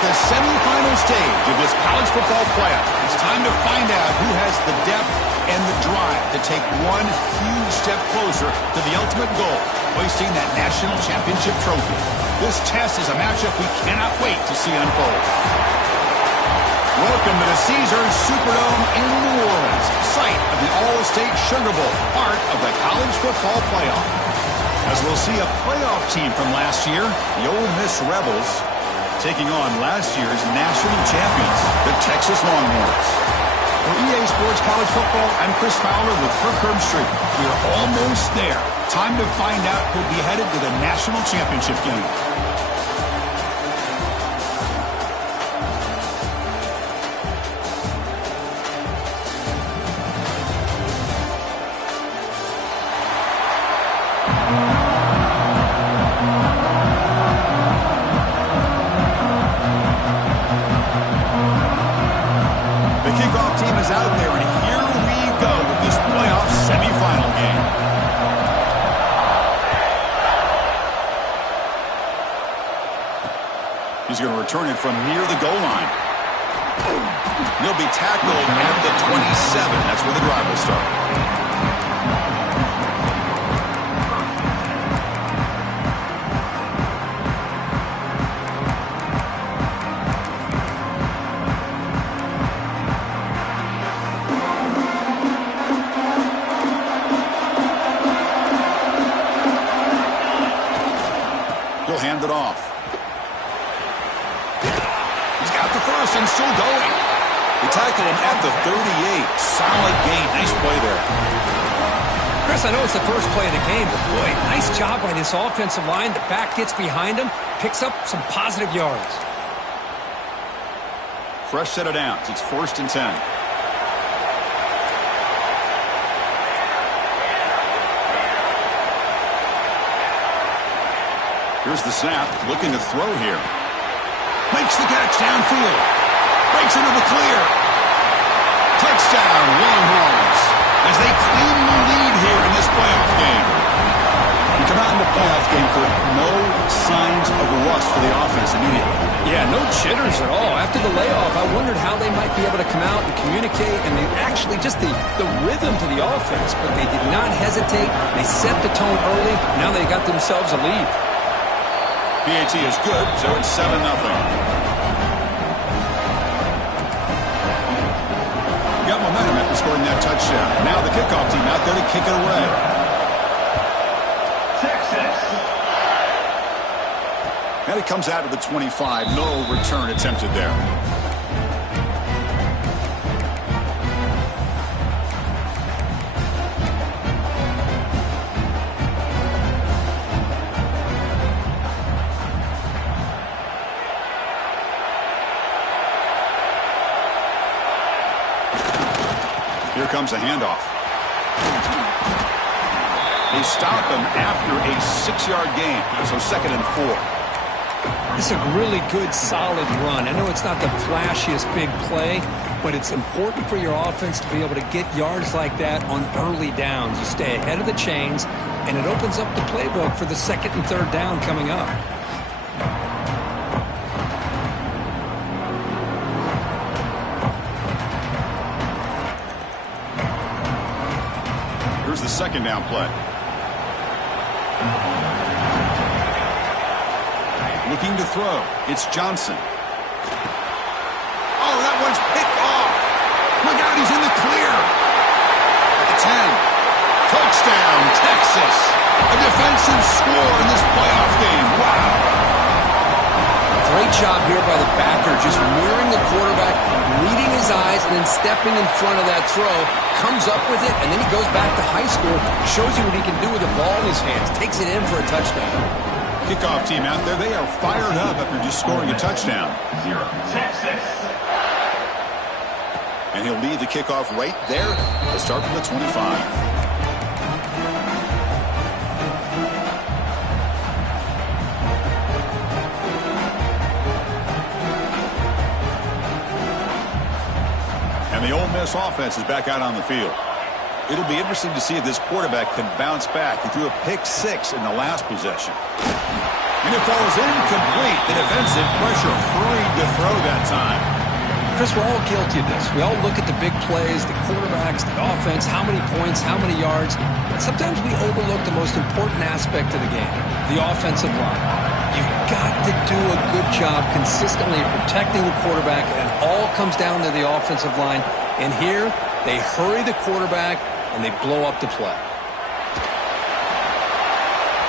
the semifinal stage of this college football playoff. It's time to find out who has the depth and the drive to take one huge step closer to the ultimate goal, hoisting that national championship trophy. This test is a matchup we cannot wait to see unfold. Welcome to the Caesars Superdome in New Orleans, site of the All-State Sugar Bowl, part of the college football playoff. As we'll see a playoff team from last year, the Ole Miss Rebels, taking on last year's national champions, the Texas Longhorns. For EA Sports College Football, I'm Chris Fowler with Kirk Herbstreit. We're almost there. Time to find out who'll be headed to the national championship game. Out there, and here we go with this playoff semifinal game. He's going to return it from near the goal line. He'll be tackled at the 27. That's where the drive will start. He'll hand it off. He's got the first and still going. They tackle him at the 38. Solid gain. Nice play there. Chris, I know it's the first play of the game, but boy, nice job by this offensive line. The back gets behind him, picks up some positive yards. Fresh set of downs. It's 1st and 10. Here's the snap, looking to throw here. Makes the catch downfield. Breaks into the clear. Touchdown, Longhorns, as they claim the lead here in this playoff game. We come out in the playoff game for no signs of rust for the offense immediately. Yeah, no jitters at all. After the layoff, I wondered how they might be able to come out and communicate, and they actually just the rhythm to the offense, but they did not hesitate. They set the tone early. Now they got themselves a lead. PAT is good, so it's 7-0. Got momentum after scoring that touchdown. Now the kickoff team out there to kick it away. Texas. And it comes out to the 25. No return attempted there. Here comes a handoff. They stop him after a 6-yard gain, so 2nd and 4. It's a really good, solid run. I know it's not the flashiest big play, but it's important for your offense to be able to get yards like that on early downs. You stay ahead of the chains, and it opens up the playbook for the 2nd and 3rd down coming up. Here's the 2nd down play. Looking to throw. It's Johnson. Oh, that one's picked off. Look out, he's in the clear. At the 10. Touchdown, Texas. A defensive score in this playoff game. Wow. Great job here by the backer, just mirroring the quarterback, reading his eyes, and then stepping in front of that throw. Comes up with it, and then he goes back to high school, shows you what he can do with the ball in his hands, takes it in for a touchdown. Kickoff team out there, they are fired up after just scoring a touchdown. Texas. And he'll lead the kickoff right there to start from the 25. And the Ole Miss offense is back out on the field. It'll be interesting to see if this quarterback can bounce back. He threw a pick 6 in the last possession. And it falls incomplete. The defensive pressure hurried to throw that time. Chris, we're all guilty of this. We all look at the big plays, the quarterbacks, the offense, how many points, how many yards. But sometimes we overlook the most important aspect of the game, the offensive line. You've got to do a good job consistently protecting the quarterback, and it all comes down to the offensive line. And here, they hurry the quarterback, and they blow up the play.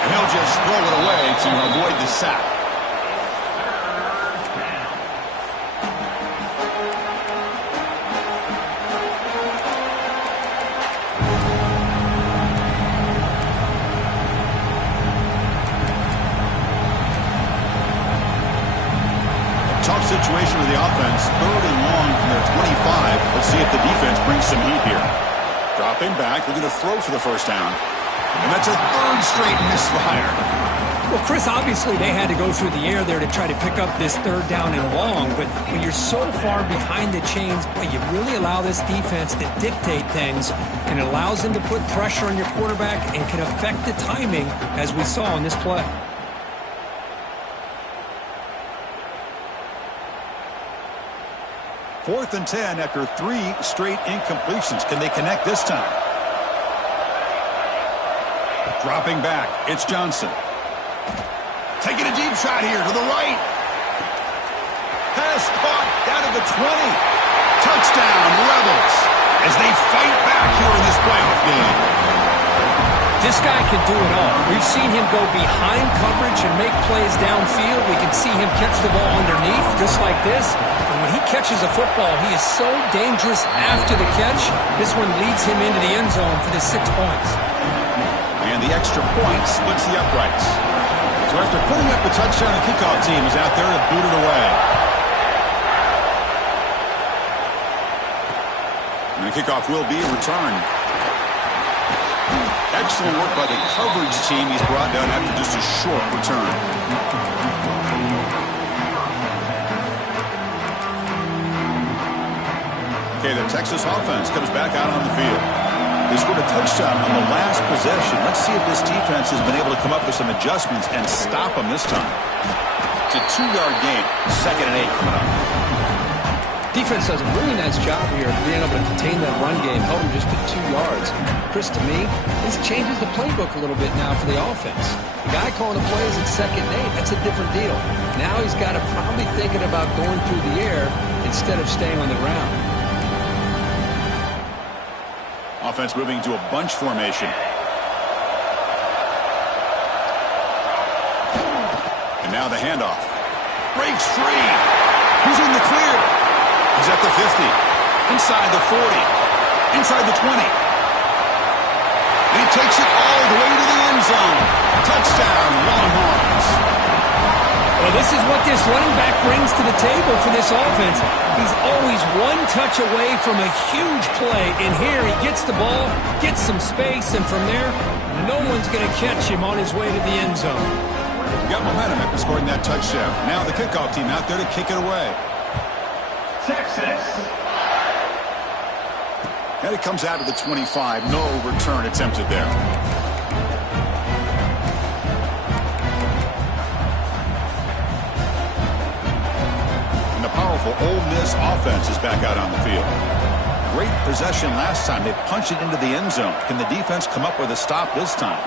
And he'll just throw it away to avoid the sack. Tough situation with the offense. 3rd and long from their 25. Let's see if the defense brings some heat here. Dropping back. They're going to throw for the first down. And that's a 3rd straight misfire. Well, Chris, obviously they had to go through the air there to try to pick up this 3rd down and long. But when you're so far behind the chains, boy, you really allow this defense to dictate things. And it allows them to put pressure on your quarterback and can affect the timing, as we saw in this play. Fourth and 10 after 3 straight incompletions. Can they connect this time? Dropping back, it's Johnson. Taking a deep shot here to the right. Pass caught down to the 20. Touchdown, Rebels, as they fight back here in this playoff game. This guy can do it all. We've seen him go behind coverage and make plays downfield. We can see him catch the ball underneath, just like this. And when he catches a football, he is so dangerous after the catch. This one leads him into the end zone for the 6 points. And the extra point splits the uprights. So after putting up the touchdown, the kickoff team is out there to boot it away. And the kickoff will be returned. Excellent work by the coverage team. He's brought down after just a short return. Okay, the Texas offense comes back out on the field. They scored a touchdown on the last possession. Let's see if this defense has been able to come up with some adjustments and stop them this time. It's a 2-yard gain. 2nd and 8 coming up. Defense does a really nice job here of being able to contain that run game, held him just to 2 yards. Chris, to me, this changes the playbook a little bit now for the offense. The guy calling the plays at 2nd and 8, that's a different deal. Now he's got to probably thinking about going through the air instead of staying on the ground. Offense moving to a bunch formation. And now the handoff. Breaks free. He's in the clear. He's at the 50. Inside the 40. Inside the 20. And he takes it all the way to the end zone. Touchdown, Longhorns. Well, this is what this running back brings to the table for this offense. He's always one touch away from a huge play. And here he gets the ball, gets some space, and from there, no one's going to catch him on his way to the end zone. Got momentum after scoring that touchdown. Now the kickoff team out there to kick it away. Texas. And it comes out to the 25. No return attempted there. And the powerful Ole Miss offense is back out on the field. Great possession last time. They punched it into the end zone. Can the defense come up with a stop this time?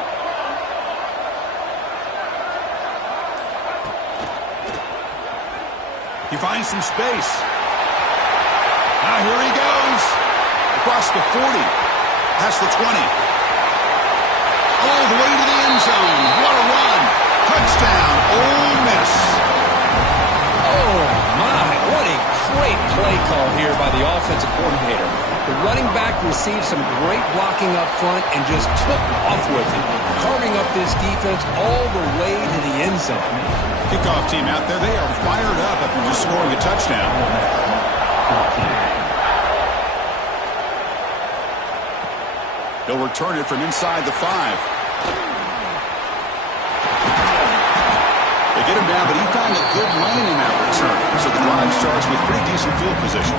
He finds some space. Now here he goes. Across the 40. Past the 20. All the way to the end zone. What a run. Touchdown, Ole Miss. Oh, my. What a great play call here by the offensive coordinator. The running back received some great blocking up front and just took off with it, carving up this defense all the way to the end zone. Kickoff team out there, they are fired up after just scoring a touchdown. They'll return it from inside the 5. They get him down, but he found a good lane in that return. So the drive starts with pretty decent field position.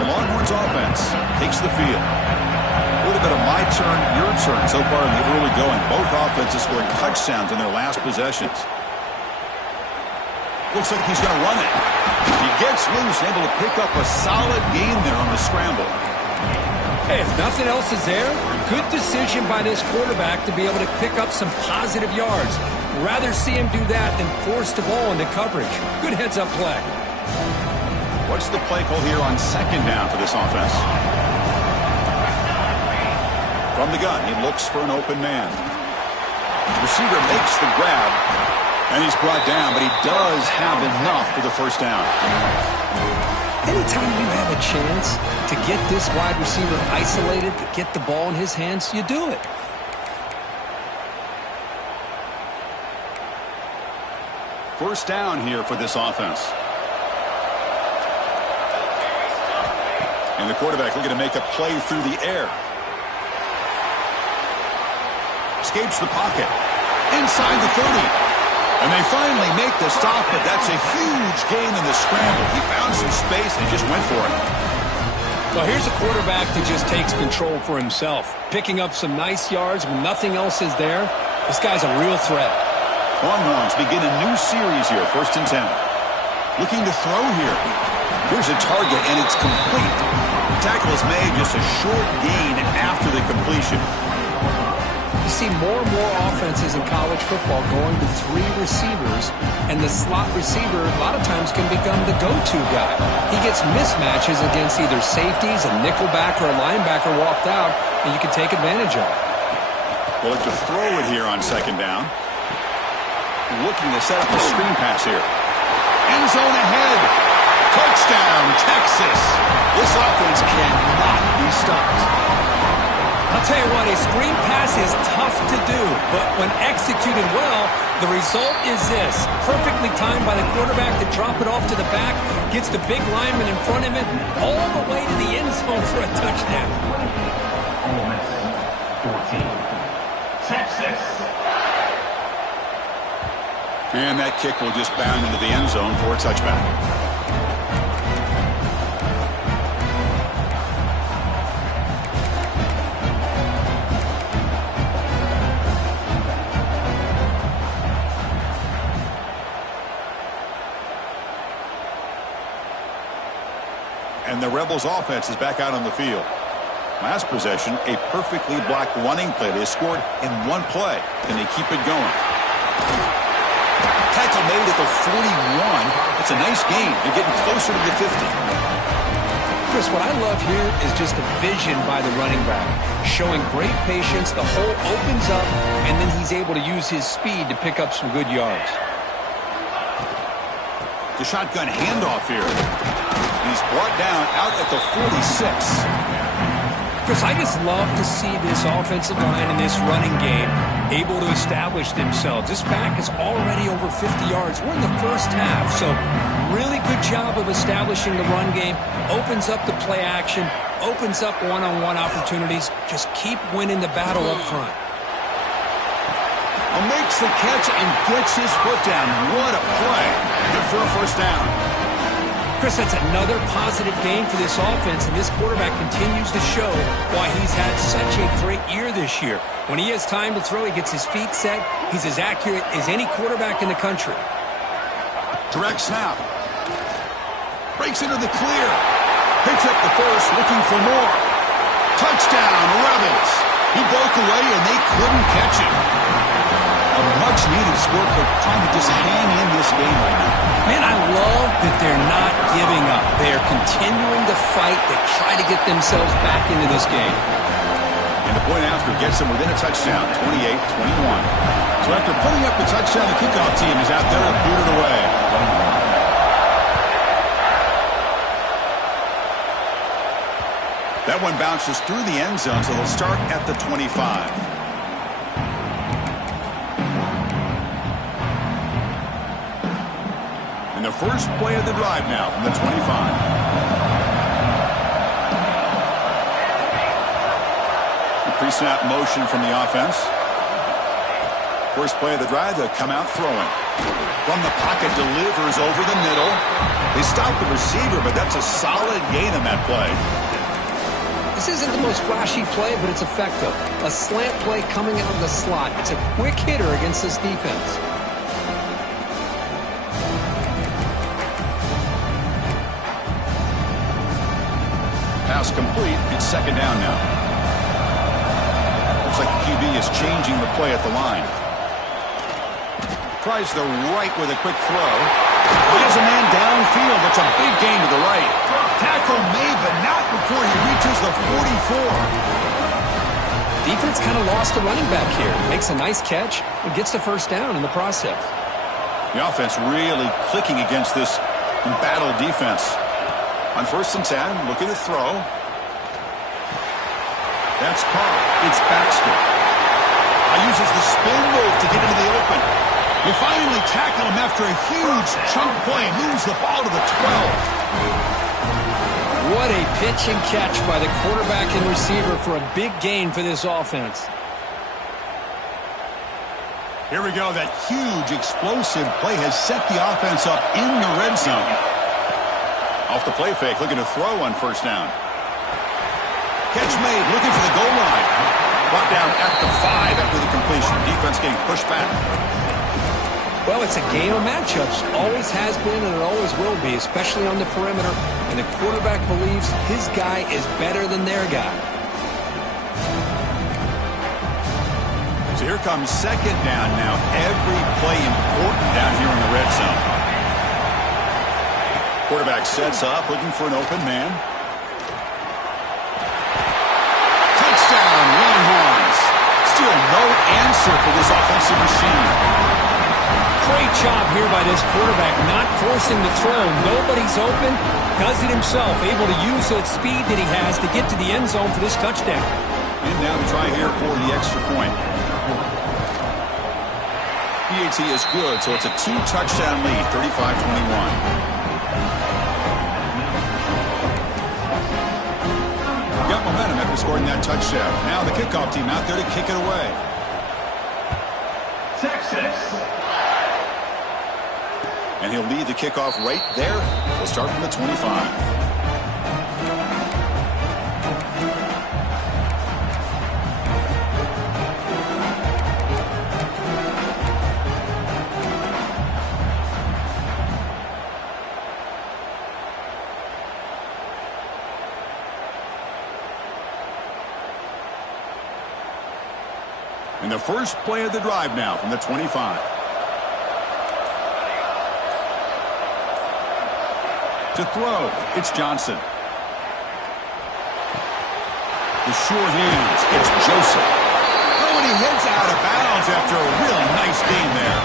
The Longhorns offense takes the field. A little bit of my turn, your turn so far in the early going. Both offenses scoring touchdowns in their last possessions. Looks like he's going to run it. He gets loose, able to pick up a solid gain there on the scramble. Hey, if nothing else is there, good decision by this quarterback to be able to pick up some positive yards. Rather see him do that than force the ball into coverage. Good heads-up play. What's the play call here on second down for this offense? From the gun, he looks for an open man. The receiver makes the grab, and he's brought down, but he does have enough for the first down. Anytime you have a chance to get this wide receiver isolated, to get the ball in his hands, you do it. First down here for this offense. And the quarterback looking to make a play through the air. Escapes the pocket. Inside the 30. And they finally make the stop, but that's a huge gain in the scramble. He found some space and just went for it. Well, here's a quarterback that just takes control for himself. Picking up some nice yards when nothing else is there. This guy's a real threat. Longhorns begin a new series here, 1st and 10. Looking to throw here. Here's a target, and it's complete. The tackle is made, just a short gain after the completion. You see more and more offenses in college football going to 3 receivers, and the slot receiver a lot of times can become the go-to guy. He gets mismatches against either safeties, a nickelback, or a linebacker walked out, and you can take advantage of it. They'll look to throw it here on second down. Looking to set up a screen pass here. End zone ahead. Touchdown, Texas. This offense cannot be stopped. I'll tell you what, a screen pass is tough to do, but when executed well, the result is this. Perfectly timed by the quarterback to drop it off to the back, gets the big lineman in front of him, all the way to the end zone for a touchdown. 14. Texas. And that kick will just bound into the end zone for a touchback. And the Rebels offense is back out on the field. Last possession, a perfectly blocked running play. They scored in one play. Can they keep it going? Tackle made at the 41. It's a nice gain. They're getting closer to the 50. Chris, what I love here is just the vision by the running back. Showing great patience. The hole opens up, and then he's able to use his speed to pick up some good yards. The shotgun handoff here. He's brought down out at the 46. Chris, I just love to see this offensive line and this running game able to establish themselves. This back is already over 50 yards. We're in the first half, so really good job of establishing the run game. Opens up the play action, opens up one-on-one opportunities. Just keep winning the battle up front. Makes the catch and gets his foot down. What a play. Good for a first down. Chris, that's another positive game for this offense, and this quarterback continues to show why he's had such a great year this year. When he has time to throw, he gets his feet set. He's as accurate as any quarterback in the country. Direct snap. Breaks into the clear. Picks up the first, looking for more. Touchdown, Rebels. He broke away, and they couldn't catch him. A much-needed score for trying to just hang in this game right now. Man, I love that they're not giving up. They are continuing to fight. They try to get themselves back into this game. And the point after gets them within a touchdown, 28-21. So after putting up the touchdown, the kickoff team is out there to boot it away. That one bounces through the end zone, so they'll start at the 25. And the first play of the drive now from the 25. The pre-snap motion from the offense. First play of the drive, they'll come out throwing. From the pocket, delivers over the middle. They stop the receiver, but that's a solid gain on that play. This isn't the most flashy play, but it's effective. A slant play coming out of the slot. It's a quick hitter against this defense. Pass complete. It's second down now. Looks like the QB is changing the play at the line. Tries the right with a quick throw. Finds a man downfield. It's a big gain to the right. Tackle made, but not before he reaches the 44. Defense kind of lost a running back here. Makes a nice catch and gets the first down in the process. The offense really clicking against this embattled defense. On 1st and 10, looking to throw. That's caught. It's Baxter. Uses the spin move to get into the open. You finally tackle him after a huge chunk play. Moves the ball to the 12. What a pitch and catch by the quarterback and receiver for a big gain for this offense. Here we go. That huge explosive play has set the offense up in the red zone. Off the play fake, looking to throw on 1st down. Catch made, looking for the goal line. Brought down at the 5 after the completion. Defense getting pushed back. Well, it's a game of matchups. Always has been and it always will be, especially on the perimeter. And the quarterback believes his guy is better than their guy. So here comes second down now. Every play important down here in the red zone. Quarterback sets up, looking for an open man. Touchdown, Longhorns. Still no answer for this offensive machine. Great job here by this quarterback, not forcing the throw. Nobody's open. Does it himself, able to use that speed that he has to get to the end zone for this touchdown. And now to try here for the extra point. PAT is good, so it's a 2-touchdown lead, 35-21. Got momentum after scoring that touchdown. Now the kickoff team out there to kick it away. Texas. And he'll lead the kickoff right there. We'll start from the 25. And the first play of the drive now from the 25. To throw, it's Johnson. The short hands, it's Joseph. Oh, and he heads out of bounds after a really nice game there.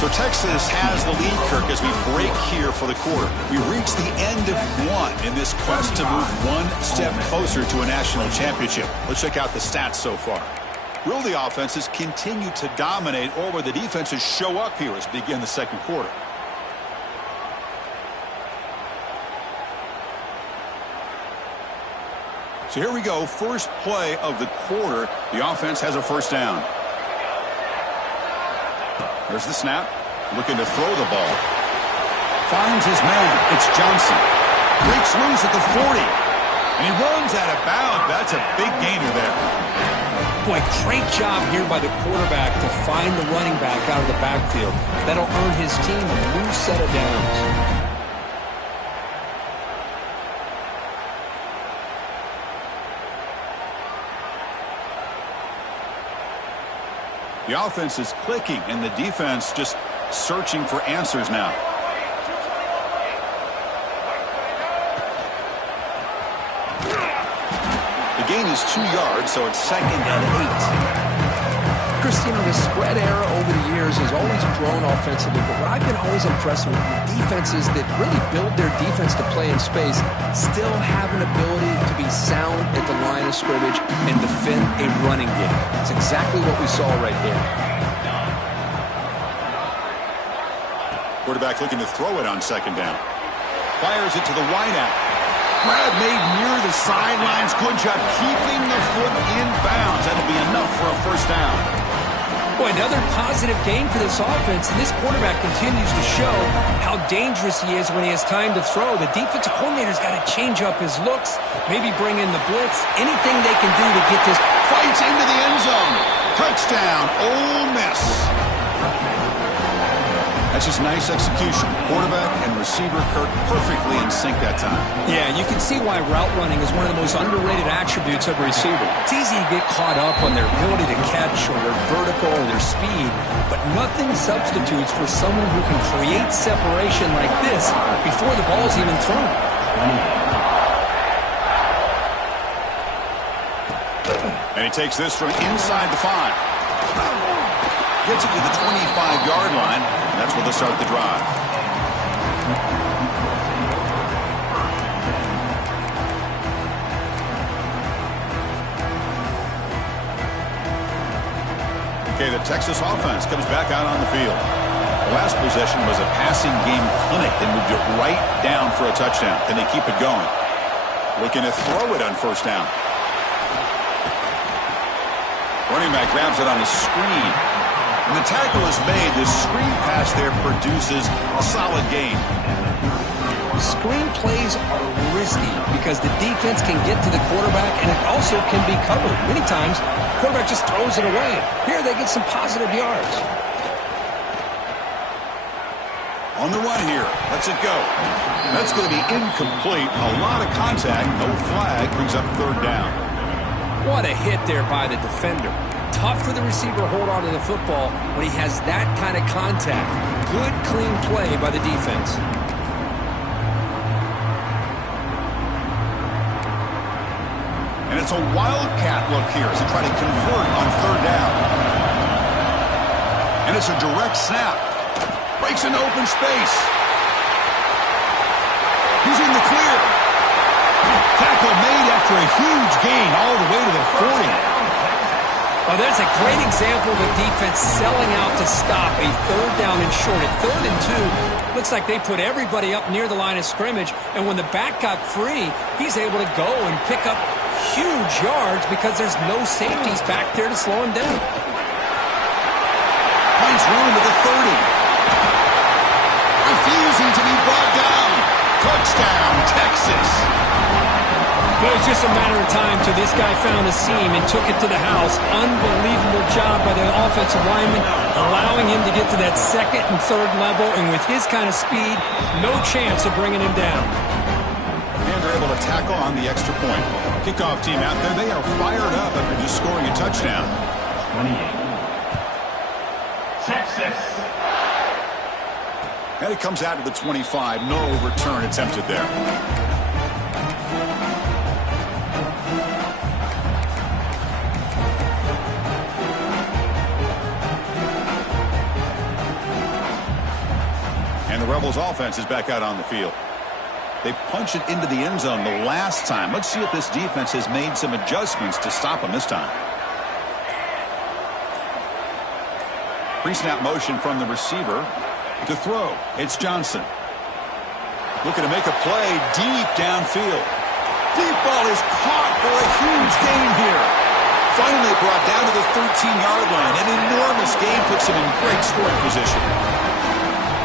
So Texas has the lead, Kirk, as we break here for the quarter. We reach the end of one in this quest to move one step closer to a national championship. Let's check out the stats so far. Will the offenses continue to dominate, or will the defenses show up here as we begin the second quarter? So here we go. First play of the quarter. The offense has a first down. There's the snap. Looking to throw the ball. Finds his man. It's Johnson. Breaks loose at the 40. And he runs out of bounds. That's a big gainer there. Boy, great job here by the quarterback to find the running back out of the backfield. That'll earn his team a new set of downs. The offense is clicking, and the defense just searching for answers now. The gain is 2 yards, so it's 2nd and 8. Christine, the spread era over the years has always grown offensively, but what I've been always impressed with the defenses that really build their defense to play in space still have an ability to be sound at the line of scrimmage and defend a running game. It's exactly what we saw right there. Quarterback looking to throw it on 2nd down. Fires it to the wideout. Grab made near the sidelines. Good job keeping the foot in bounds. That'll be enough for a first down. Boy, another positive game for this offense, and this quarterback continues to show how dangerous he is when he has time to throw. The defensive coordinator's got to change up his looks, maybe bring in the blitz, anything they can do to get this. Fights into the end zone. Touchdown, Ole Miss. That's just nice execution. Quarterback and receiver Kirk perfectly in sync that time. Yeah, you can see why route running is one of the most underrated attributes of a receiver. It's easy to get caught up on their ability to catch or their vertical or their speed, but nothing substitutes for someone who can create separation like this before the ball's even thrown. And he takes this from inside the 5. Gets it to the 25-yard line, and that's where they'll start the drive. Okay, the Texas offense comes back out on the field. The last possession was a passing game clinic. They moved it right down for a touchdown. Can they keep it going? Looking to throw it on first down. Running back grabs it on the screen. When the tackle is made, the screen pass there produces a solid gain. Screen plays are risky because the defense can get to the quarterback and it also can be covered. Many times, the quarterback just throws it away. Here they get some positive yards. On the run here. Lets it go. That's going to be incomplete. A lot of contact. No flag. Brings up third down. What a hit there by the defender. Tough for the receiver to hold on to the football when he has that kind of contact. Good, clean play by the defense. And it's a wildcat look here as they try to convert on third down. And it's a direct snap. Breaks into open space. He's in the clear. Tackle made after a huge gain all the way to the 40. Well, there's a great example of a defense selling out to stop a third down and short. At 3rd and 2, looks like they put everybody up near the line of scrimmage, and when the back got free, he's able to go and pick up huge yards because there's no safeties back there to slow him down. Finds room at the 30. Refusing to be brought down. Touchdown, Texas. It was just a matter of time till this guy found a seam and took it to the house. Unbelievable job by the offensive lineman, allowing him to get to that 2nd and 3rd level, and with his kind of speed, no chance of bringing him down. And they're able to tackle on the extra point. Kickoff team out there, they are fired up after just scoring a touchdown. 28. Texas. And it comes out to the 25. No return attempted there. And the Rebels offense is back out on the field. They punch it into the end zone the last time. Let's see if this defense has made some adjustments to stop them this time. Pre-snap motion from the receiver to throw. It's Johnson. Looking to make a play deep downfield. Deep ball is caught for a huge gain here. Finally brought down to the 13-yard line. An enormous gain puts him in great scoring position.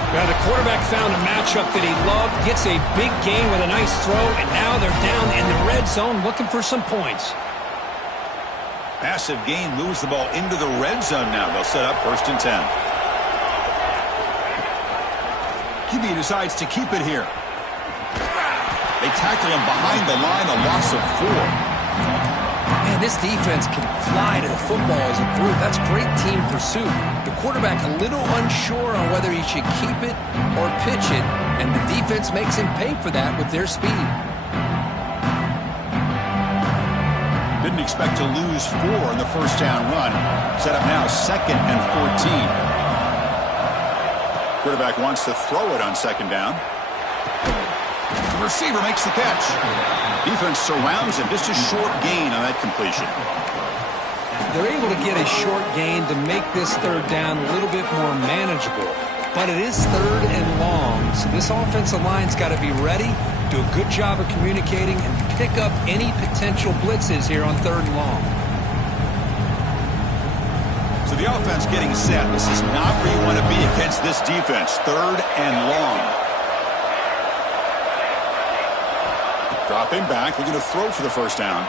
Well, the quarterback found a matchup that he loved, gets a big gain with a nice throw, and now they're down in the red zone looking for some points. Massive gain moves the ball into the red zone now. They'll set up 1st and 10. QB decides to keep it here. They tackle him behind the line, a loss of 4. Man, this defense can fly to the football as a group. That's great team pursuit. The quarterback a little unsure on whether he should keep it or pitch it, and the defense makes him pay for that with their speed. Didn't expect to lose 4 in the first down run. Set up now 2nd and 14. Quarterback wants to throw it on 2nd down. The receiver makes the catch. Defense surrounds him. Just a short gain on that completion. They're able to get a short gain to make this 3rd down a little bit more manageable. But it is 3rd and long, so this offensive line's got to be ready, do a good job of communicating, and pick up any potential blitzes here on 3rd and long. So With the offense getting set, this is not where you want to be against this defense. 3rd and long. Dropping back, looking to throw for the first down.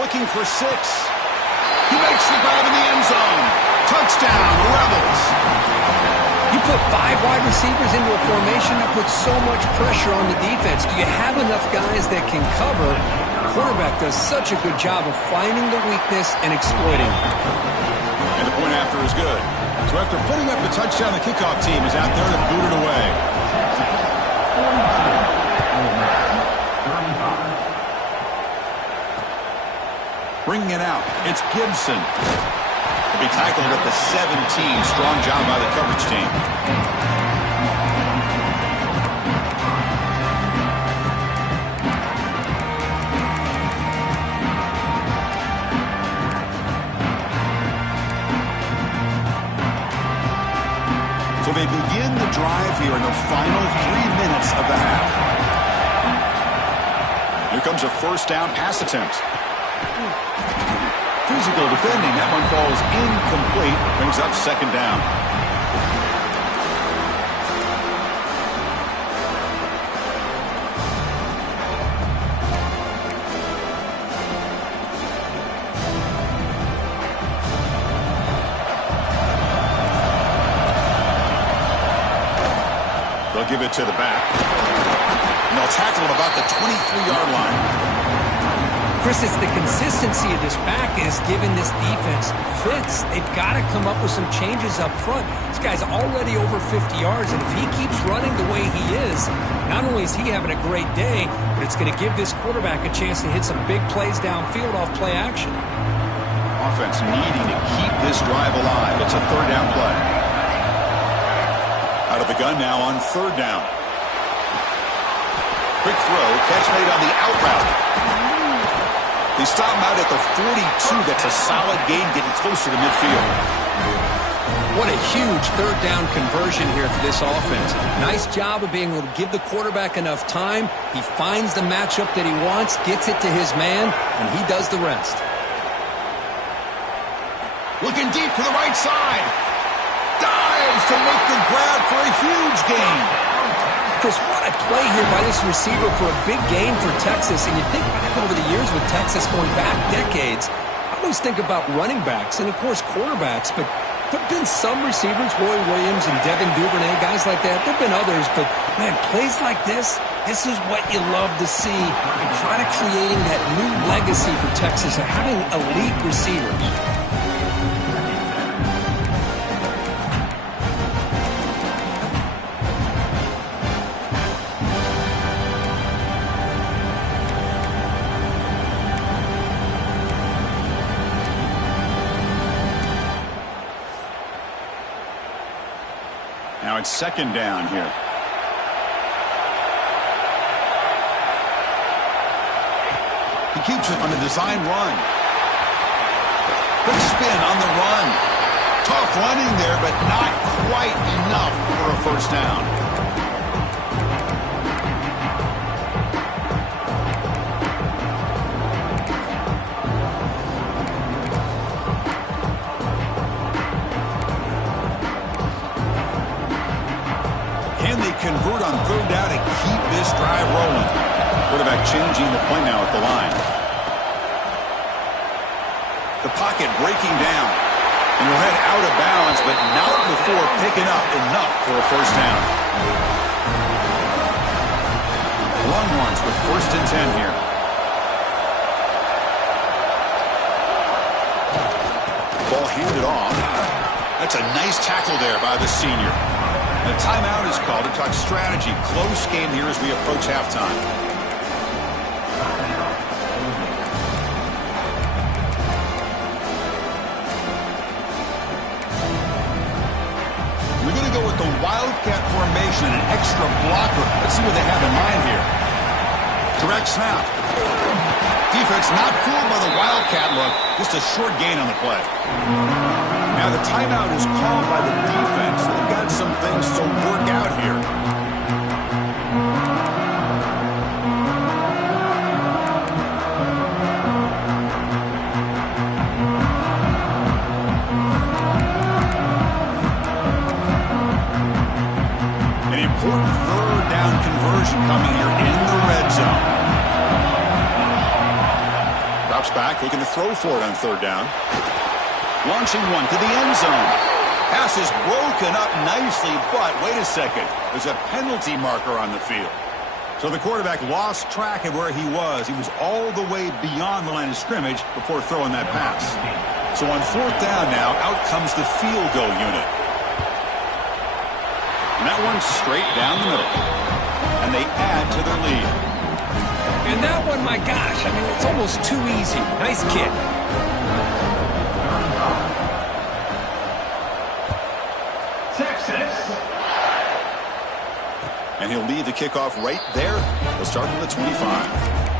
Looking for 6. He makes the grab in the end zone. Touchdown, Rebels. You put 5 wide receivers into a formation that puts so much pressure on the defense. Do you have enough guys that can cover? The quarterback does such a good job of finding the weakness and exploiting it. And the point after is good. So after putting up the touchdown, the kickoff team is out there to boot it away. Bringing it out, it's Gibson. He'll be tackled at the 17. Strong job by the coverage team. So they begin the drive here in the final 3 minutes of the half. Here comes a first down pass attempt. Physical defending. That one falls incomplete. Brings up 2nd down. They'll give it to the back. And they'll tackle him about the 23-yard line. Chris, it's the consistency of this back is giving this defense fits. They've got to come up with some changes up front. This guy's already over 50 yards, and if he keeps running the way he is, not only is he having a great day, but it's going to give this quarterback a chance to hit some big plays downfield off play action. Offense needing to keep this drive alive. It's a 3rd down play. Out of the gun now on 3rd down. Quick throw, catch made on the out route. They stop him out at the 42. That's a solid gain, getting closer to midfield. What a huge 3rd down conversion here for this offense. Nice job of being able to give the quarterback enough time. He finds the matchup that he wants, gets it to his man, and he does the rest. Looking deep to the right side. Dives to make the grab for a huge gain. Chris, what a play here by this receiver for a big gain for Texas. And you think back over the years with Texas going back decades, I always think about running backs and, of course, quarterbacks. But there have been some receivers, Roy Williams and Devin Duvernay, guys like that. There have been others. But, man, plays like this is what you love to see. And kind of creating that new legacy for Texas of having elite receivers. Now it's 2nd down here. He keeps it on the design run. Quick spin on the run. Tough running there, but not quite enough for a first down. Convert on 3rd down to keep this drive rolling. Quarterback changing the play now at the line. The pocket breaking down. And he'll head out of bounds, but not before picking up enough for a first down. Longhorns with 1st and 10 here. Ball handed off. That's a nice tackle there by the senior. A timeout is called to talk strategy. Close game here as we approach halftime. We're going to go with the Wildcat formation and an extra blocker. Let's see what they have in mind here. Direct snap. Defense not fooled by the Wildcat look. Just a short gain on the play. Now the timeout is called by the defense. They've got some things to work out here. important third down conversion coming here in the red zone. Drops back, looking to throw for it on third down. Launching one to the end zone. Pass is broken up nicely, but wait a second. There's a penalty marker on the field. So the quarterback lost track of where he was. He was all the way beyond the line of scrimmage before throwing that pass. So on fourth down now, out comes the field goal unit. And that one's straight down the middle. And they add to their lead. And that one, my gosh, I mean, it's almost too easy. Nice kick. Texas. And he'll leave the kickoff right there. He'll start from the 25.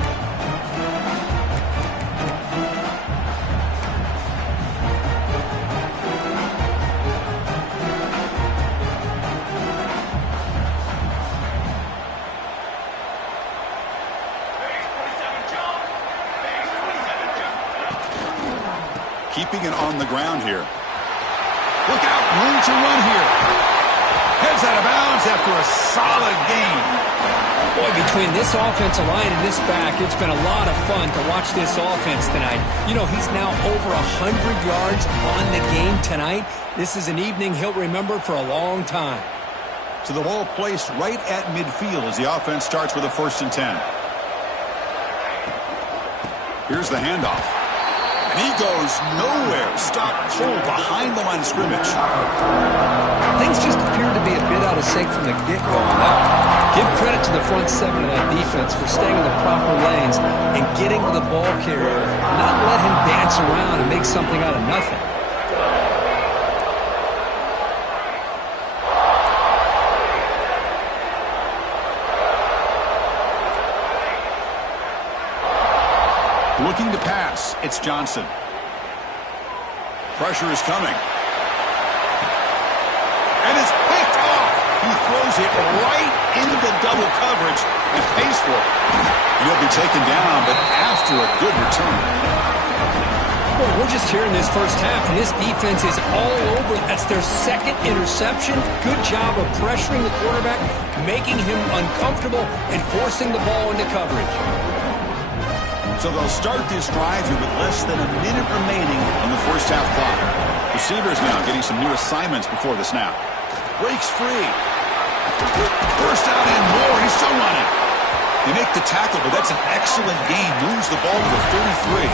Keeping it on the ground here. Look out, room to run here. Heads out of bounds after a solid gain. Boy, between this offensive line and this back, it's been a lot of fun to watch this offense tonight. You know, he's now over 100 yards on the game tonight. This is an evening he'll remember for a long time. So the ball placed right at midfield as the offense starts with a 1st and 10. Here's the handoff. And he goes nowhere. Stopped cold behind the line of scrimmage. Things just appeared to be a bit out of sync from the get-go on that one. Give credit to the front seven of that defense for staying in the proper lanes and getting to the ball carrier. Not let him dance around and make something out of nothing. Looking to pass. It's Johnson. Pressure is coming. And it's picked off. He throws it right into double coverage and pays for it. He'll be taken down, but after a good return. Boy, we're just here in this first half, and this defense is all over. That's their second interception. Good job of pressuring the quarterback, making him uncomfortable, and forcing the ball into coverage. So they'll start this drive here with less than a minute remaining on the first half clock. Receivers now getting some new assignments before the snap. Breaks free. First out and more. He's still running. They make the tackle, but that's an excellent gain. Moves the ball to the 33.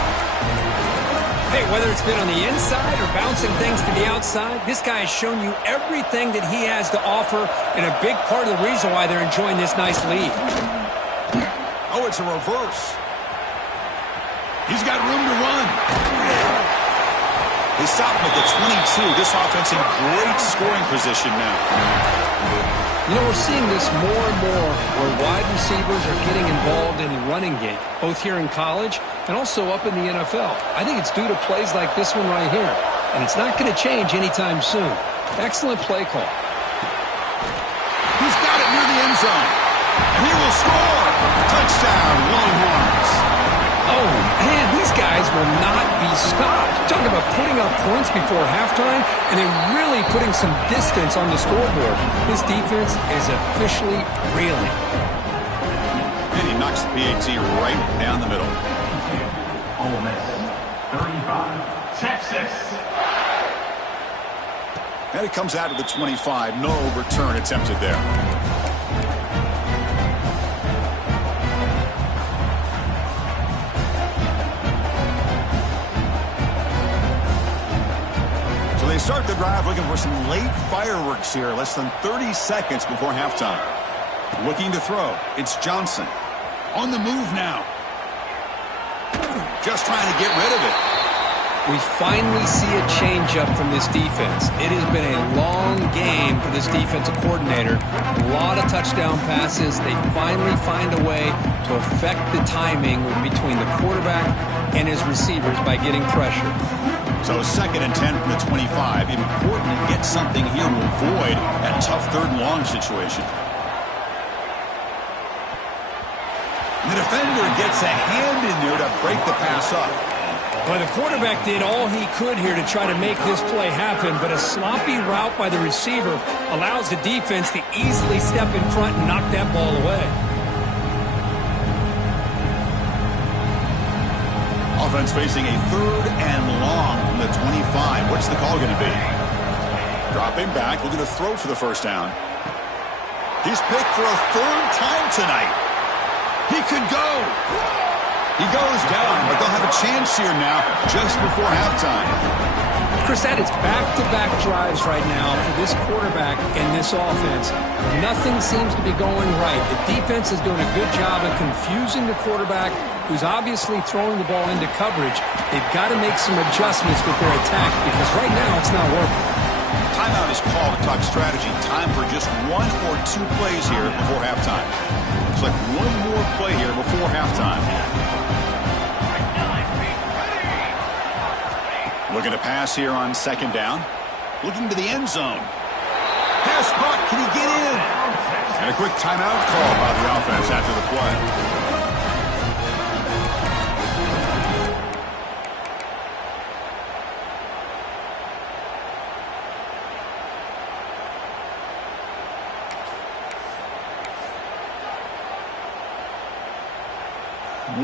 Hey, whether it's been on the inside or bouncing things to the outside, this guy has shown you everything that he has to offer and a big part of the reason why they're enjoying this nice lead. Oh, it's a reverse. He's got room to run. They stop him at the 22. This offense in great scoring position now. You know, we're seeing this more and more where wide receivers are getting involved in the running game, both here in college and also up in the NFL. I think it's due to plays like this one right here, and it's not going to change anytime soon. Excellent play call. He's got it near the end zone. And he will score. Touchdown, Longhorns. Oh, man, these guys will not be stopped. Talk about putting up points before halftime and then really putting some distance on the scoreboard. This defense is officially reeling. And he knocks the PAT right down the middle. Ole Miss, 35. Texas. And it comes out of the 25. No return attempted there. They start the drive looking for some late fireworks here. Less than 30 seconds before halftime. Looking to throw. It's Johnson. On the move now. Just trying to get rid of it. We finally see a change-up from this defense. It has been a long game for this defensive coordinator. A lot of touchdown passes. They finally find a way to affect the timing between the quarterback and his receivers by getting pressure. So 2nd and 10 from the 25. Important to get something here to avoid that tough 3rd and long situation. The defender gets a hand in there to break the pass up. Well, the quarterback did all he could here to try to make this play happen, but a sloppy route by the receiver allows the defense to easily step in front and knock that ball away. Offense facing a 3rd and long from the 25. What's the call going to be? Dropping back, looking to throw for the first down. He's picked for a 3rd time tonight. He could go. He goes down, but they'll have a chance here now just before halftime. Chris, that is back-to-back drives right now for this quarterback and this offense. Nothing seems to be going right. The defense is doing a good job of confusing the quarterback, who's obviously throwing the ball into coverage. They've got to make some adjustments with their attack because right now it's not working. Timeout is called to talk strategy. Time for just 1 or 2 plays here before halftime. Looks like one more play here before halftime. Looking to pass here on 2nd down. Looking to the end zone. Pass caught. Can he get in? And a quick timeout call by the offense after the play.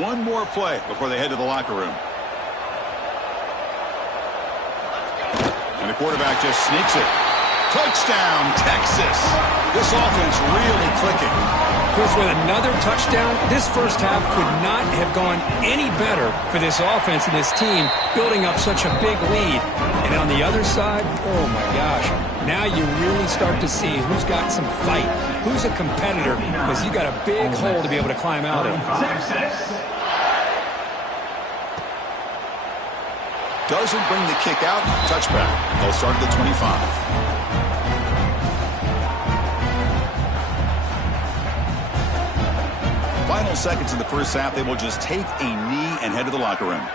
One more play before they head to the locker room. And the quarterback just sneaks it. Touchdown, Texas. This offense really clicking. Chris, with another touchdown, this first half could not have gone any better for this offense and this team, building up such a big lead. And on the other side, oh my gosh, now you really start to see who's got some fight, who's a competitor, because you got a big hole to be able to climb out of. Doesn't bring the kick out. Touchback. They'll start at the 25. Final seconds in the first half. They will just take a knee and head to the locker room.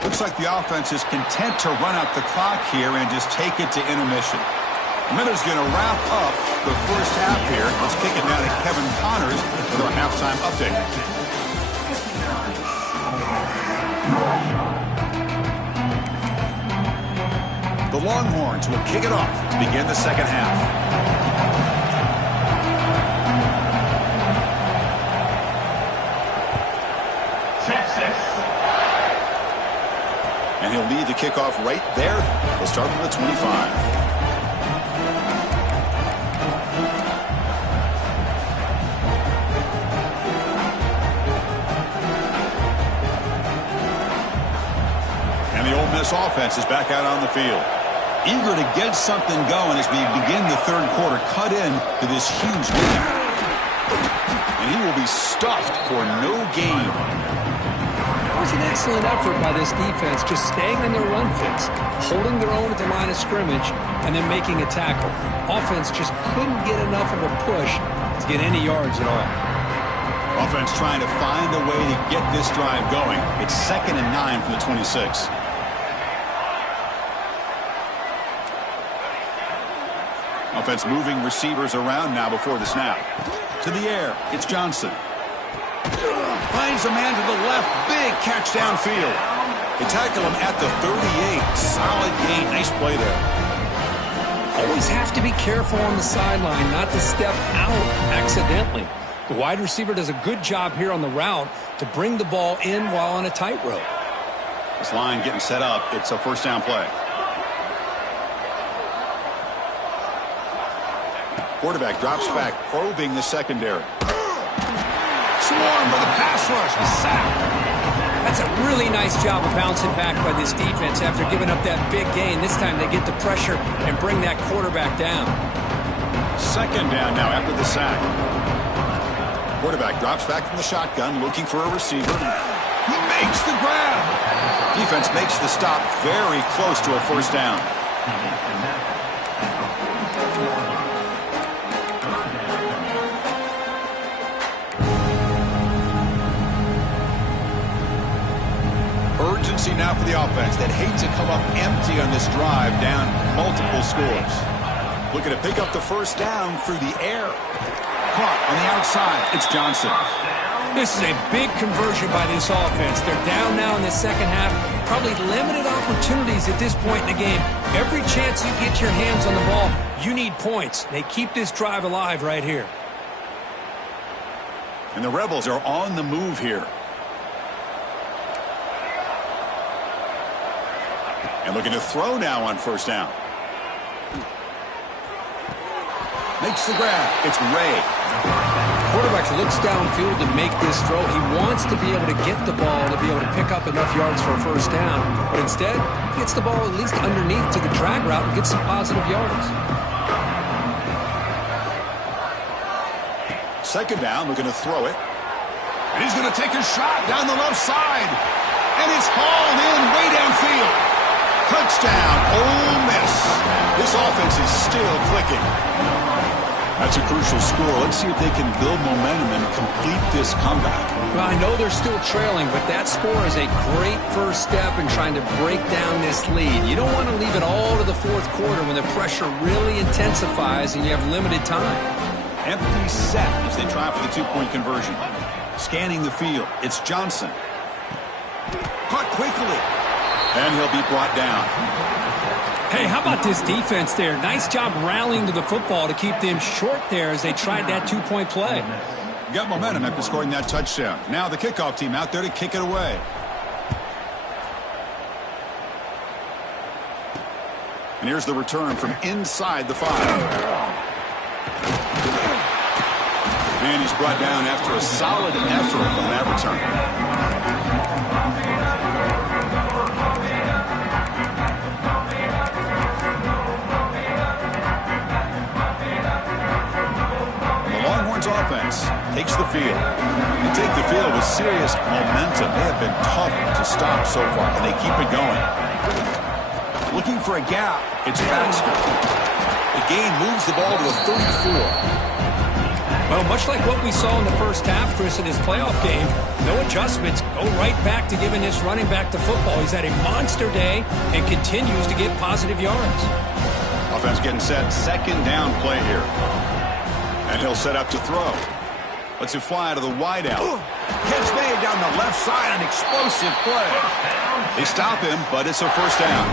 Looks like the offense is content to run out the clock here and just take it to intermission. Miller's going to wrap up the first half here. Let's kick it now to Kevin Connors with our halftime update. The Longhorns will kick it off to begin the second half. Texas. And he'll lead the kickoff right there. We'll start from the 25. And the Ole Miss offense is back out on the field. Eager to get something going as we begin the 3rd quarter. Cut in to this huge lead. And he will be stuffed for no gain. It was an excellent effort by this defense, just staying in their run fix, holding their own at the line of scrimmage, and then making a tackle. Offense just couldn't get enough of a push to get any yards at all. Offense trying to find a way to get this drive going. It's 2nd and 9 from the 26. Offense moving receivers around now before the snap. To the air, it's Johnson. Finds a man to the left. Big catch downfield. They tackle him at the 38. Solid gain. Nice play there. Always have to be careful on the sideline not to step out accidentally. The wide receiver does a good job here on the route to bring the ball in while on a tightrope. This line getting set up. It's a first down play. Quarterback drops back, probing the secondary. Swarmed by the pass rush. The sack. That's a really nice job of bouncing back by this defense after giving up that big gain. This time they get the pressure and bring that quarterback down. 2nd down now after the sack. Quarterback drops back from the shotgun, looking for a receiver. He makes the grab. Defense makes the stop very close to a first down. Urgency now for the offense that hate to come up empty on this drive, down multiple scores. Looking to pick up the first down through the air. Caught on the outside. It's Johnson. This is a big conversion by this offense. They're down now in the second half. Probably limited opportunities at this point in the game. Every chance you get your hands on the ball, you need points. They keep this drive alive right here. And the Rebels are on the move here. And looking to throw now on first down. Makes the grab. It's Ray. Quarterback looks downfield to make this throw. He wants to be able to get the ball to be able to pick up enough yards for a first down. But instead, he gets the ball at least underneath to the drag route and gets some positive yards. Second down, looking to throw it. And he's going to take a shot down the left side. And it's hauled in way downfield. Touchdown, Ole Miss. This offense is still clicking. That's a crucial score. Let's see if they can build momentum and complete this comeback. Well, I know they're still trailing, but that score is a great first step in trying to break down this lead. You don't want to leave it all to the fourth quarter when the pressure really intensifies and you have limited time. Empty set as they try for the two-point conversion. Scanning the field, it's Johnson. Caught quickly. And he'll be brought down. Hey, how about this defense there? Nice job rallying to the football to keep them short there as they tried that two-point play. Got momentum after scoring that touchdown. Now the kickoff team out there to kick it away. And here's the return from inside the 5. And he's brought down after a solid effort on that return. Offense takes the field. They take the field with serious momentum. They have been tough to stop so far, and they keep it going. Looking for a gap. It's Baxter. The gain moves the ball to a 34. Well, much like what we saw in the first half, Chris, in his playoff game, no adjustments. Go right back to giving this running back the football. He's had a monster day and continues to get positive yards. Offense getting set. Second down play here. And he'll set up to throw. Lets it fly out of the wideout. Catch made down the left side, an explosive play. They stop him, but it's a first down.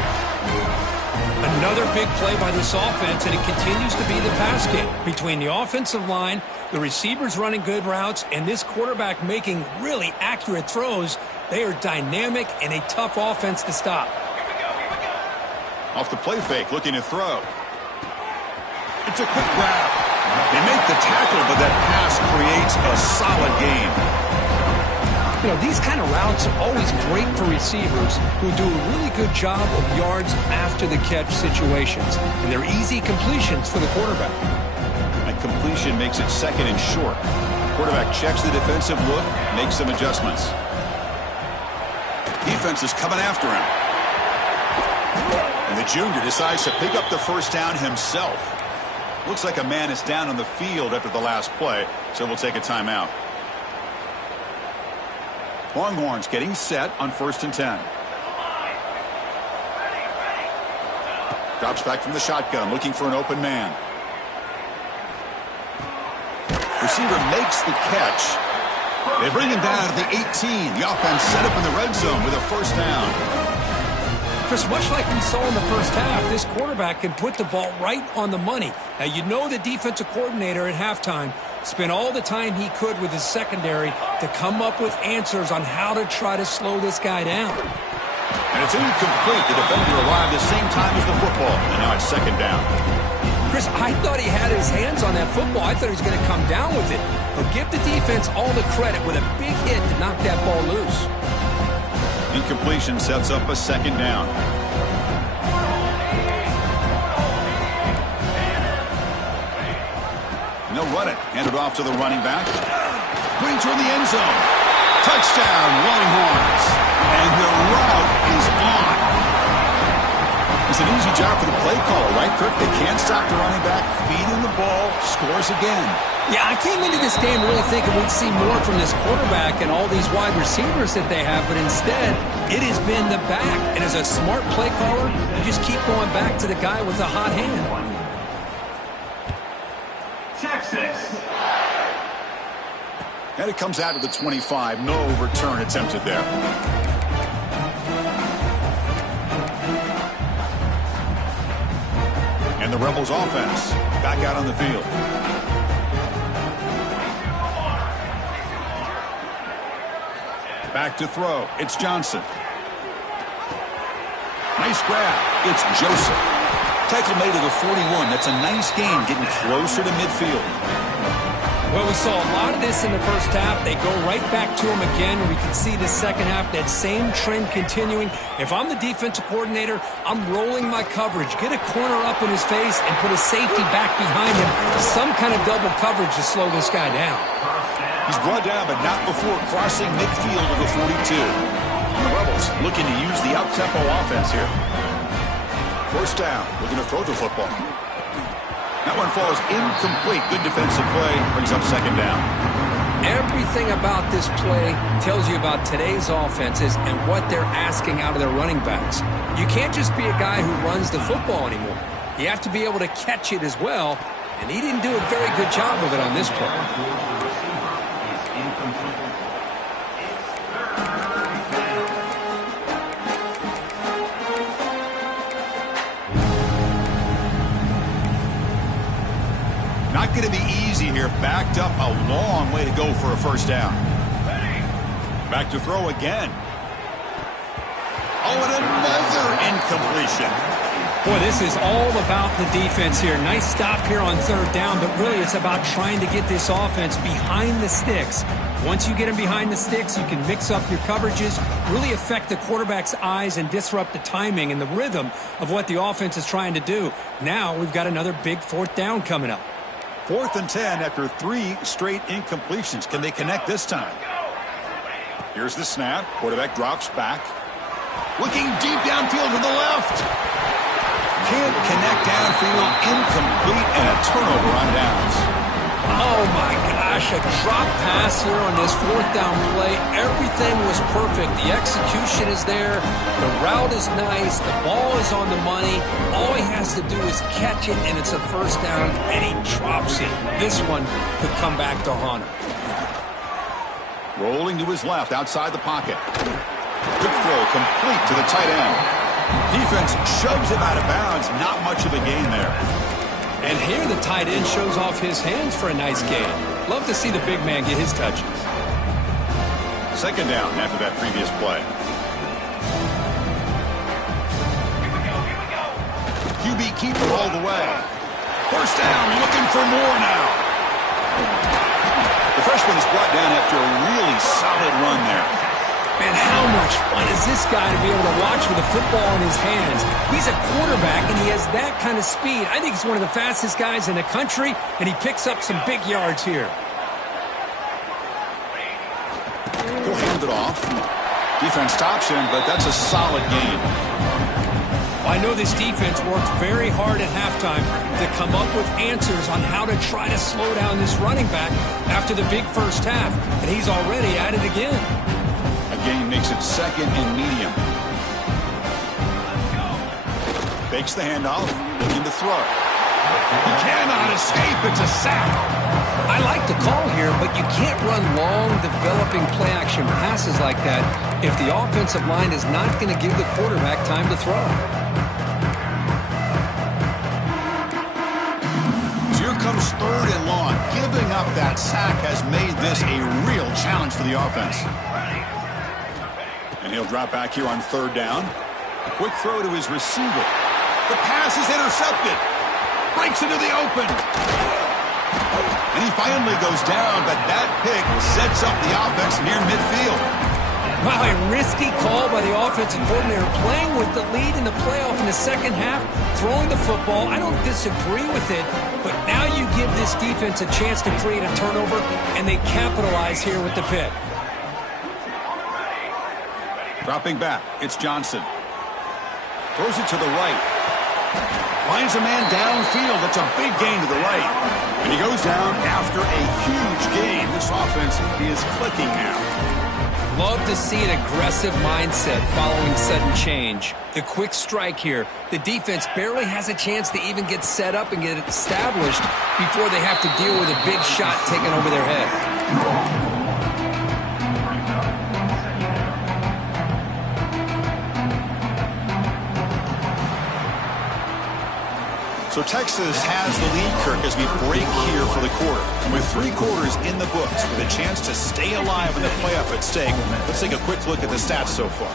Another big play by this offense, and it continues to be the pass game. Between the offensive line, the receivers running good routes, and this quarterback making really accurate throws, they are dynamic and a tough offense to stop. Off the play fake, looking to throw. It's a quick grab. They make the tackle, but that pass creates a solid game. You know, these kind of routes are always great for receivers who do a really good job of yards after the catch situations. And they're easy completions for the quarterback. That completion makes it second and short. Quarterback checks the defensive look, makes some adjustments. Defense is coming after him. And the junior decides to pick up the first down himself. Looks like a man is down on the field after the last play, so we'll take a timeout. Longhorns getting set on 1st and 10. Drops back from the shotgun, looking for an open man. Receiver makes the catch. They bring him down to the 18. The offense set up in the red zone with a first down. Chris, much like we saw in the first half, this quarterback can put the ball right on the money. Now, you know the defensive coordinator at halftime spent all the time he could with his secondary to come up with answers on how to try to slow this guy down. And it's incomplete. The defender arrived at the same time as the football. And now it's second down. Chris, I thought he had his hands on that football. I thought he was going to come down with it. But give the defense all the credit with a big hit to knock that ball loose. Incompletion sets up a second down. And they'll run it. Hand it off to the running back. Going toward the end zone. Touchdown, Longhorns. And the route is on. It's an easy job for the play caller, right, Kirk? They can't stop the running back. Feeding the ball. Scores again. Yeah, I came into this game really thinking we'd see more from this quarterback and all these wide receivers that they have, but instead, it has been the back. And as a smart play caller, you just keep going back to the guy with the hot hand. Texas. And it comes out to the 25. No return attempted there. And the Rebels offense back out on the field. Back to throw. It's Johnson. Nice grab. It's Joseph. Tackle made at the 41. That's a nice gain, getting closer to midfield. Well, we saw a lot of this in the first half. They go right back to him again. We can see the second half, that same trend continuing. If I'm the defensive coordinator, I'm rolling my coverage. Get a corner up in his face and put a safety back behind him. Some kind of double coverage to slow this guy down. He's brought down, but not before crossing midfield of the 42. And the Rebels looking to use the up-tempo offense here. First down, looking to throw the football. That one falls incomplete. Good defensive play. Brings up second down. Everything about this play tells you about today's offenses and what they're asking out of their running backs. You can't just be a guy who runs the football anymore. You have to be able to catch it as well, and he didn't do a very good job of it on this play. Not going to be easy here. Backed up a long way to go for a first down. Back to throw again. Oh, and another incompletion. Boy, this is all about the defense here. Nice stop here on third down, but really it's about trying to get this offense behind the sticks. Once you get them behind the sticks, you can mix up your coverages, really affect the quarterback's eyes and disrupt the timing and the rhythm of what the offense is trying to do. Now we've got another big fourth down coming up. 4th and 10 after 3 straight incompletions. Can they connect this time? Here's the snap. Quarterback drops back. Looking deep downfield to the left. Can't connect downfield. Incomplete and a turnover on downs. Oh my gosh, a drop pass here on this fourth down play. Everything was perfect. The execution is there. The route is nice. The ball is on the money. All he has to do is catch it, and it's a first down, and he drops it. This one could come back to haunt him. Rolling to his left outside the pocket. Quick throw complete to the tight end. Defense shoves him out of bounds. Not much of a gain there. And here the tight end shows off his hands for a nice gain. Love to see the big man get his touches. Second down after that previous play. QB keeper all the way. First down, looking for more now. The freshman is brought down after a really solid run there. Man, how much fun is this guy to be able to watch with a football in his hands? He's a quarterback, and he has that kind of speed. I think he's one of the fastest guys in the country, and he picks up some big yards here. He'll hand it off. Defense stops him, but that's a solid gain. I know this defense worked very hard at halftime to come up with answers on how to try to slow down this running back after the big first half, and he's already at it again. Gain makes it second and medium. Fakes the handoff, looking to throw. He cannot escape. It's a sack. I like the call here, but you can't run long, developing play-action passes like that if the offensive line is not going to give the quarterback time to throw. Here comes third and long. Giving up that sack has made this a real challenge for the offense. And he'll drop back here on third down. A quick throw to his receiver. The pass is intercepted. Breaks into the open. And he finally goes down, but that pick sets up the offense near midfield. Wow, a risky call by the offensive coordinator, playing with the lead in the playoff in the second half, throwing the football. I don't disagree with it, but now you give this defense a chance to create a turnover, and they capitalize here with the pick. Dropping back, it's Johnson. Throws it to the right. Finds a man downfield. That's a big gain to the right. And he goes down after a huge gain. This offense is clicking now. Love to see an aggressive mindset following sudden change. The quick strike here. The defense barely has a chance to even get set up and get established before they have to deal with a big shot taken over their head. So Texas has the lead, Kirk, as we break here for the quarter. And with 3 quarters in the books, with a chance to stay alive in the playoff at stake, let's take a quick look at the stats so far.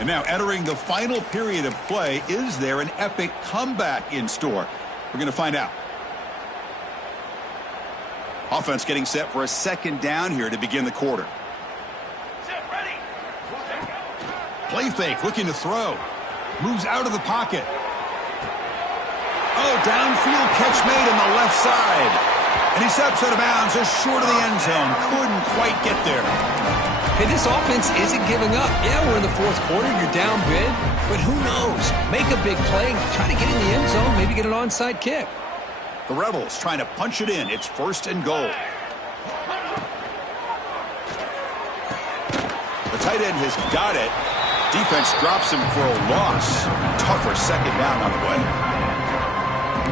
And now entering the final period of play, is there an epic comeback in store? We're going to find out. Offense getting set for a second down here to begin the quarter. Play fake, looking to throw. Moves out of the pocket. Oh, downfield catch made on the left side. And he steps out of bounds just short of the end zone. Couldn't quite get there. Hey, this offense isn't giving up. Yeah, we're in the 4th quarter. You're down big. But who knows? Make a big play. Try to get in the end zone. Maybe get an onside kick. The Rebels trying to punch it in. It's 1st and goal. The tight end has got it. Defense drops him for a loss. Tougher second down on the way.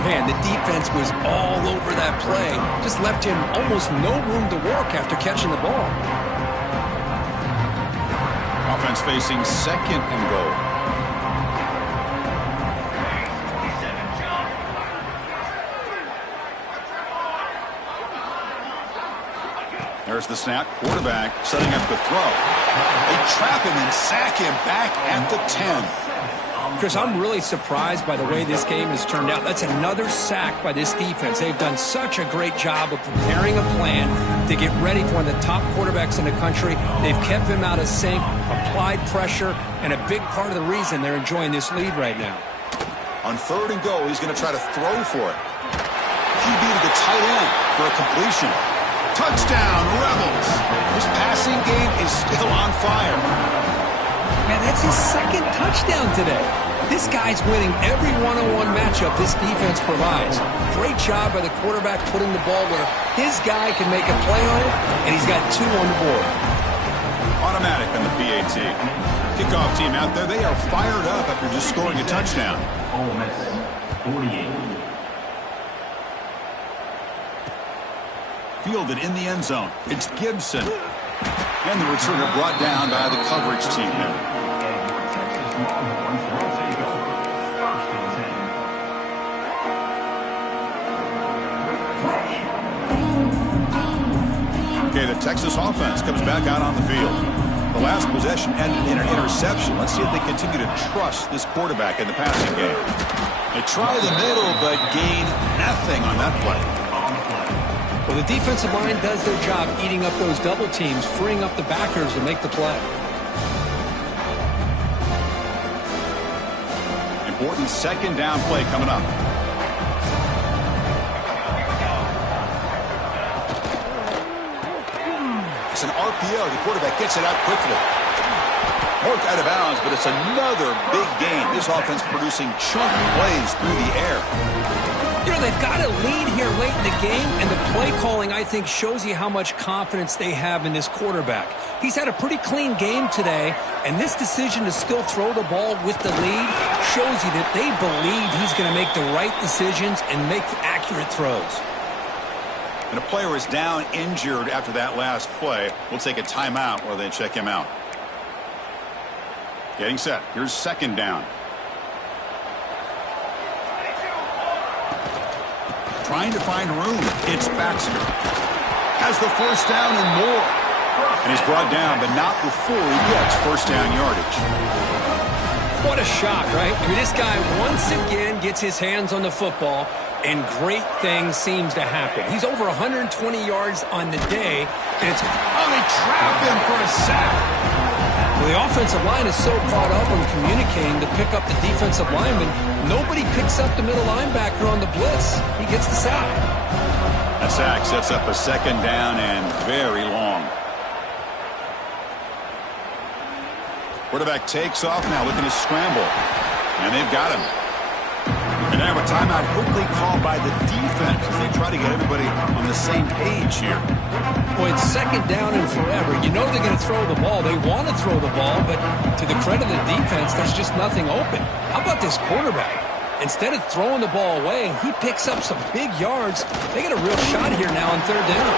Man, the defense was all over that play. Just left him almost no room to work after catching the ball. Offense facing 2nd and goal. There's the snap. Quarterback setting up the throw. They trap him and sack him back at the 10. Chris, I'm really surprised by the way this game has turned out. That's another sack by this defense. They've done such a great job of preparing a plan to get ready for one of the top quarterbacks in the country. They've kept him out of sync, applied pressure, and a big part of the reason they're enjoying this lead right now. On 3rd and goal, he's going to try to throw for it. QB to the tight end for a completion. Touchdown, Rebels. This passing game is still on fire. Man, that's his 2nd touchdown today. This guy's winning every one-on-one matchup this defense provides. Great job by the quarterback putting the ball where his guy can make a play on it, and he's got 2 on the board. Automatic on the PAT. Kickoff team out there, they are fired up after just scoring a touchdown. Ole Miss, 48. Fielded in the end zone. It's Gibson. And the returner brought down by the coverage team there. Okay, the Texas offense comes back out on the field. The last possession ended in an interception. Let's see if they continue to trust this quarterback in the passing game. They try the middle, but gain nothing on that play. Well, the defensive line does their job eating up those double teams, freeing up the backers to make the play. Important second down play coming up. It's an RPO. The quarterback gets it out quickly. Marked out of bounds, but it's another big game. This offense producing chunk plays through the air. You know, they've got a lead here late in the game, and the play calling, I think, shows you how much confidence they have in this quarterback. He's had a pretty clean game today, and this decision to still throw the ball with the lead shows you that they believe he's going to make the right decisions and make accurate throws. And a player is down injured after that last play. We'll take a timeout while they check him out. Getting set. Here's second down. Trying to find room. It's Baxter. Has the first down and more. And he's brought down, but not before he gets first down yardage. What a shock, right? I mean, this guy once again gets his hands on the football, and great things seems to happen. He's over 120 yards on the day, and it's... Oh, they trap him for a sack. Well, the offensive line is so caught up on communicating to pick up the defensive lineman, nobody picks up the middle linebacker on the blitz. He gets the sack. That sack sets up a second down and very long. Quarterback takes off now, looking to scramble. And they've got him. And now a timeout quickly called by the defense as they try to get everybody on the same page here. Boy, it's second down and forever. You know they're going to throw the ball. They want to throw the ball, but to the credit of the defense, there's just nothing open. How about this quarterback? Instead of throwing the ball away, he picks up some big yards. They get a real shot here now on third down.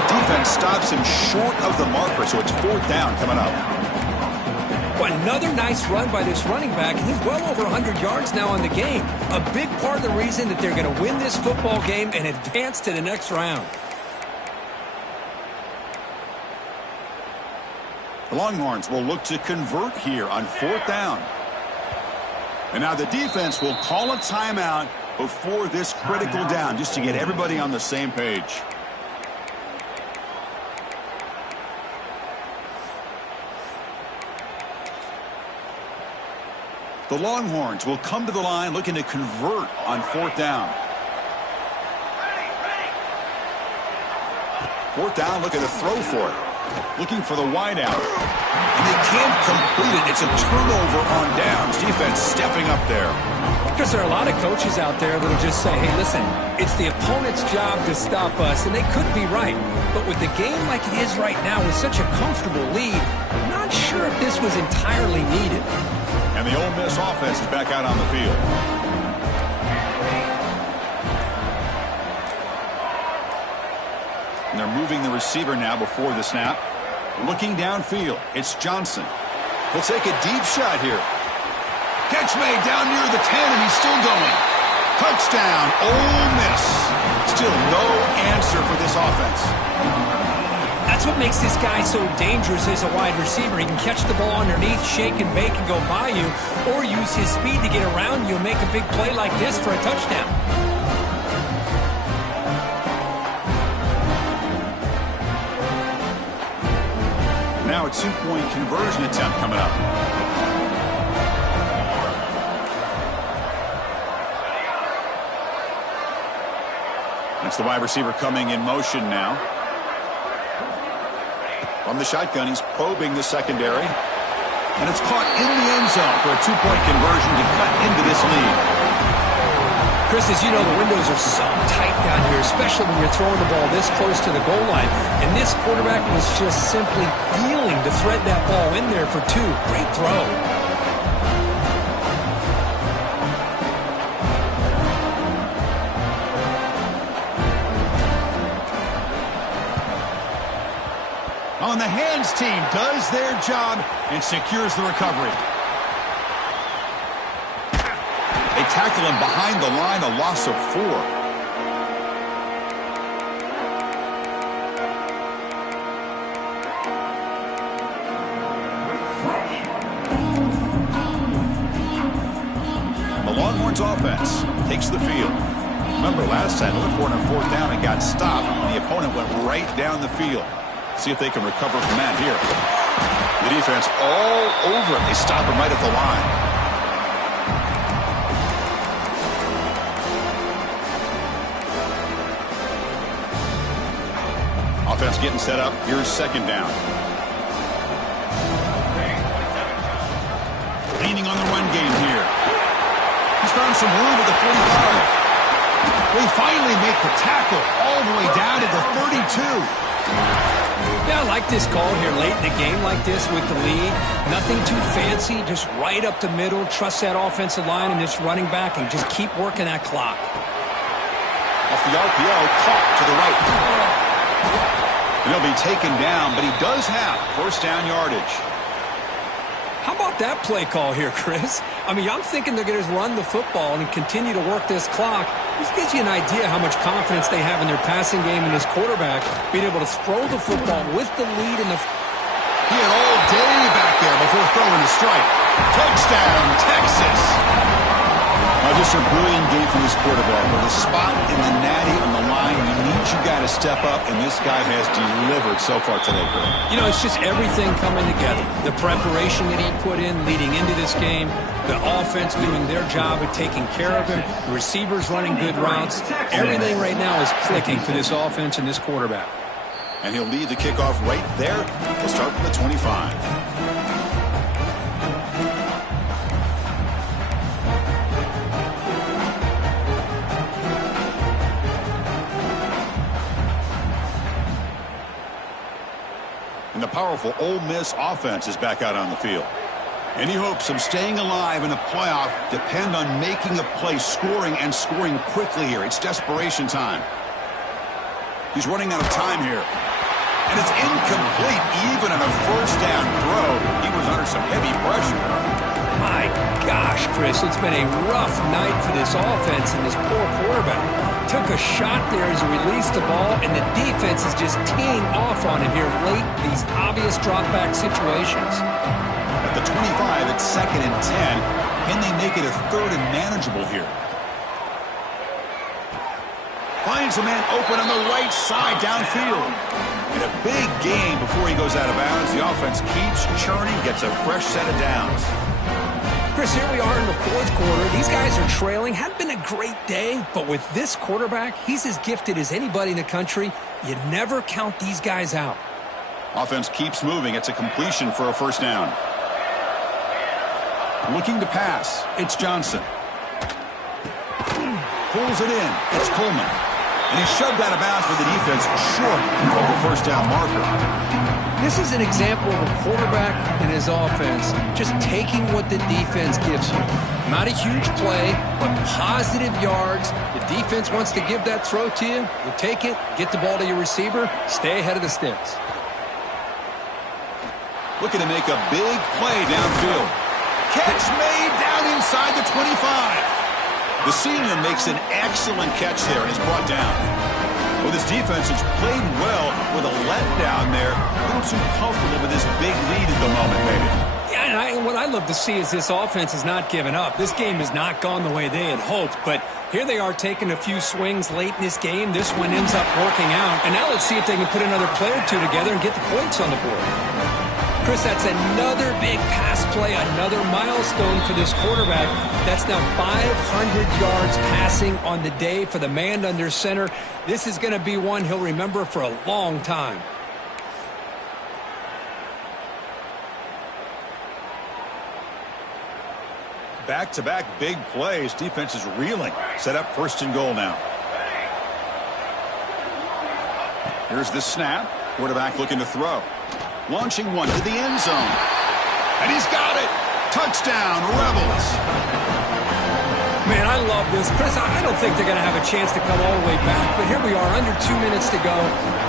The defense stops him short of the marker, so it's fourth down coming up. Well, another nice run by this running back. He's well over 100 yards now in the game. A big part of the reason that they're going to win this football game and advance to the next round. The Longhorns will look to convert here on 4th down. And now the defense will call a timeout before this critical down, just to get everybody on the same page. The Longhorns will come to the line looking to convert on 4th down. 4th down, looking to throw for it. Looking for the wide out. And they can't complete it. It's a turnover on downs. Defense stepping up there. Because there are a lot of coaches out there that will just say, hey, listen, it's the opponent's job to stop us. And they could be right. But with the game like it is right now with such a comfortable lead, I'm not sure if this was entirely needed. And the Ole Miss offense is back out on the field. And they're moving the receiver now before the snap. Looking downfield, it's Johnson. He'll take a deep shot here. Catch made down near the 10, and he's still going. Touchdown, Ole Miss. Still no answer for this offense. That's what makes this guy so dangerous as a wide receiver. He can catch the ball underneath, shake and bake, and go by you, or use his speed to get around you and make a big play like this for a touchdown. Now a 2-point conversion attempt coming up. That's the wide receiver coming in motion now. From the shotgun, he's probing the secondary. And it's caught in the end zone for a 2-point conversion to cut into this lead. Chris, as you know, the windows are so tight down here, especially when you're throwing the ball this close to the goal line. And this quarterback was just simply feeling to thread that ball in there for 2. Great throw. On the hands team does their job and secures the recovery. They tackle him behind the line, a loss of 4. The Longhorns offense takes the field. Remember last time, they were on 4th down and got stopped, and the opponent went right down the field. See if they can recover from that here. The defense all over it. They stop him right at the line. Offense getting set up. Here's 2nd down. Leaning on the run game here. He's found some room at the 45. We finally make the tackle all the way down to the 32. Yeah, I like this call here late in the game like this with the lead. Nothing too fancy, just right up the middle. Trust that offensive line and this running back and just keep working that clock. Off the RPO, caught to the right. And he'll be taken down, but he does have 1st down yardage. How about that play call here, Chris? I mean, I'm thinking they're going to run the football and continue to work this clock. This gives you an idea how much confidence they have in their passing game and this quarterback being able to throw the football with the lead in the... He had all day back there before throwing the strike. Touchdown, Texas! Now, just a brilliant game from this quarterback. With a spot in the natty on the line, you got to step up, and this guy has delivered so far today, Greg. You know, it's just everything coming together. The preparation that he put in leading into this game, the offense doing their job of taking care of him, the receivers running good routes. Everything right now is clicking for this offense and this quarterback. And he'll lead the kickoff right there. We'll start from the 25. And the powerful Ole Miss offense is back out on the field. Any hopes of staying alive in a playoff depend on making a play, scoring, and scoring quickly here. It's desperation time. He's running out of time here. And it's incomplete even on a first down throw. He was under some heavy pressure. My gosh, Chris, it's been a rough night for this offense and this poor quarterback. Took a shot there as he released the ball, and the defense is just teeing off on him here late in these obvious drop-back situations. At the 25, it's 2nd and 10. Can they make it a 3rd and manageable here? Finds a man open on the right side downfield. In a big game before he goes out of bounds, the offense keeps churning, gets a fresh set of downs. Chris, here we are in the 4th quarter. These guys are trailing. Hadn't been a great day, but with this quarterback, he's as gifted as anybody in the country. You never count these guys out. Offense keeps moving. It's a completion for a first down. Looking to pass. It's Johnson. Pulls it in. It's Coleman. And he's shoved out of bounds with the defense short of the first down marker. This is an example of a quarterback and his offense just taking what the defense gives you. Not a huge play, but positive yards. The defense wants to give that throw to you. You take it, get the ball to your receiver, stay ahead of the sticks. Looking to make a big play downfield. Catch made down inside the 25. The senior makes an excellent catch there and is brought down. Well, this defense has played well with a letdown there. A little too comfortable with this big lead at the moment, maybe. Yeah, and what I love to see is this offense has not given up. This game has not gone the way they had hoped, but here they are taking a few swings late in this game. This one ends up working out, and now let's see if they can put another play or two together and get the points on the board. Chris, that's another big pass play, another milestone for this quarterback. That's now 500 yards passing on the day for the man under center. This is going to be one he'll remember for a long time. Back-to-back big plays. Defense is reeling. Set up 1st and goal now. Here's the snap. Quarterback looking to throw. Launching one to the end zone. And he's got it. Touchdown, Rebels. Man, I love this. Chris, I don't think they're going to have a chance to come all the way back, but here we are, under 2 minutes to go,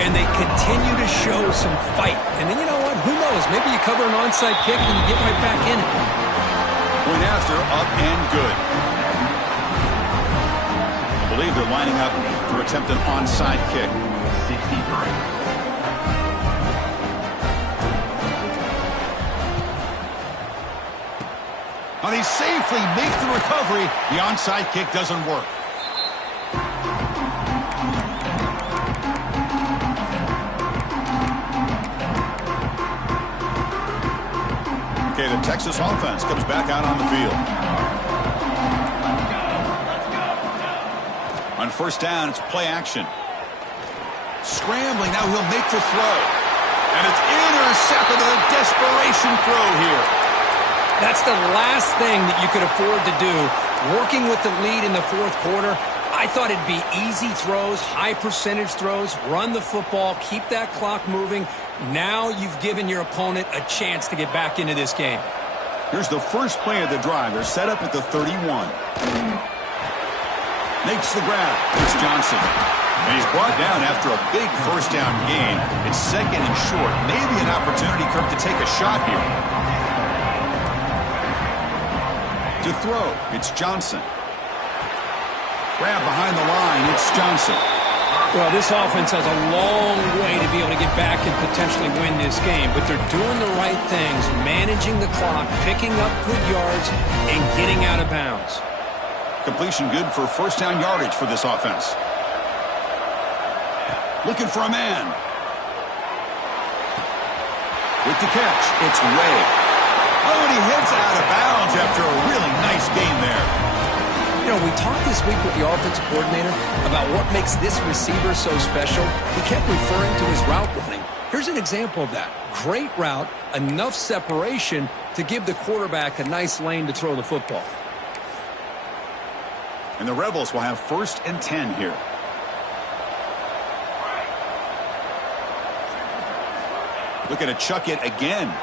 and they continue to show some fight. And then you know what? Who knows? Maybe you cover an onside kick and you get right back in it. Point after, up and good. I believe they're lining up to attempt an onside kick. 63. Now they safely make the recovery. The onside kick doesn't work. Okay, the Texas offense comes back out on the field. On 1st down, it's play action. Scrambling, now he'll make the throw. And it's intercepted, a desperation throw here. That's the last thing that you could afford to do. Working with the lead in the 4th quarter, I thought it'd be easy throws, high percentage throws, run the football, keep that clock moving. Now you've given your opponent a chance to get back into this game. Here's the first play of the drive. They're set up at the 31. Makes the grab. It's Johnson. And he's brought down after a big first down gain. It's 2nd and short. Maybe an opportunity, Kirk, to take a shot here. To throw, it's Johnson. Grab behind the line, it's Johnson. Well, this offense has a long way to be able to get back and potentially win this game, but they're doing the right things, managing the clock, picking up good yards, and getting out of bounds. Completion good for first down yardage for this offense. Looking for a man. With the catch, it's Ray. Oh, and he hits out of bounds after a really nice game there. You know, we talked this week with the offensive coordinator about what makes this receiver so special. He kept referring to his route running. Here's an example of that. Great route, enough separation to give the quarterback a nice lane to throw the football. And the Rebels will have 1st and 10 here. Looking to chuck it again.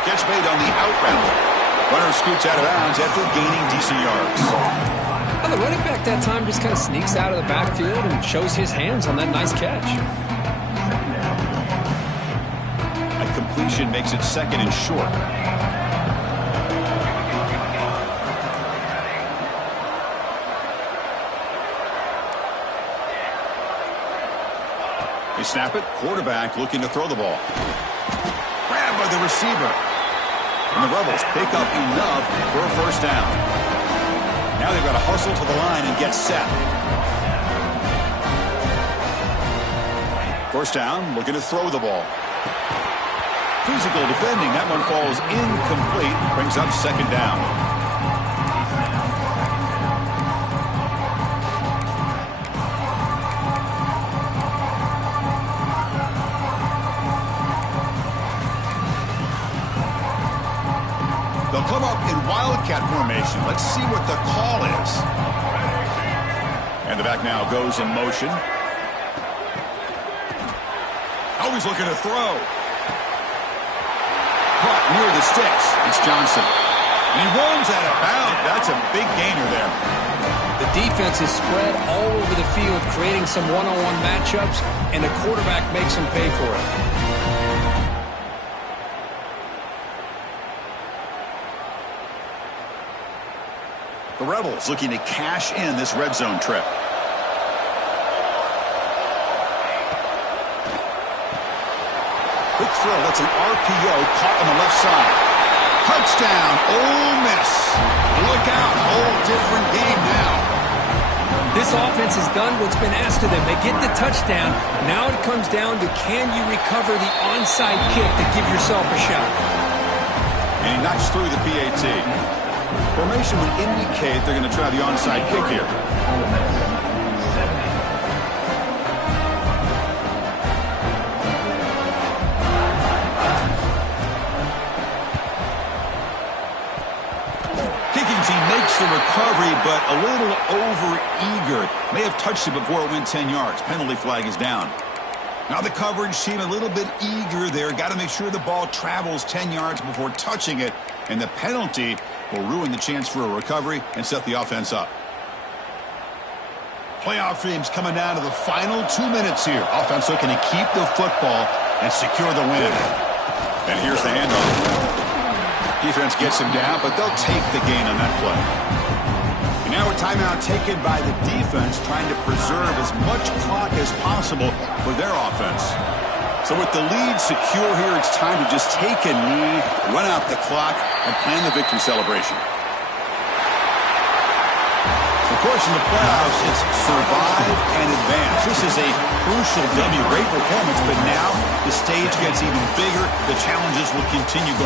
Catch made on the out route. Runner scoots out of bounds after gaining decent yards. Well, the running back that time just kind of sneaks out of the backfield and shows his hands on that nice catch. A completion makes it second and short. They snap it. Quarterback looking to throw the ball. Grabbed by the receiver. And the Rebels pick up enough for a first down. Now they've got to hustle to the line and get set. First down, looking to throw the ball. Physical defending. That one falls incomplete. Brings up second down. They'll come up in wildcat formation. Let's see what the call is. And the back now goes in motion. Always looking to throw. Caught near the sticks. It's Johnson. And he runs out of bounds. That's a big gainer there. The defense is spread all over the field, creating some one-on-one matchups, and the quarterback makes them pay for it. The Rebels looking to cash in this red zone trip. Quick throw. That's an RPO caught on the left side. Touchdown, Ole Miss. Look out. Whole different game now. This offense has done what's been asked of them. They get the touchdown. Now it comes down to, can you recover the onside kick to give yourself a shot? And he knocks through the PAT. Formation would indicate they're going to try the onside kick here. Kicking team makes the recovery, but a little over-eager. May have touched it before it went 10 yards. Penalty flag is down. Now the coverage team a little bit eager there. Got to make sure the ball travels 10 yards before touching it. And the penalty will ruin the chance for a recovery and set the offense up. Playoff dreams coming down to the final 2 minutes here. Offense looking to keep the football and secure the win. And here's the handoff. Defense gets him down, but they'll take the gain on that play. And now a timeout taken by the defense, trying to preserve as much clock as possible for their offense. So with the lead secure here, it's time to just take a knee, run out the clock, and plan the victory celebration. Of course, in the playoffs, it's survive and advance. This is a crucial W. Great performance, but now the stage gets even bigger. The challenges will continue going.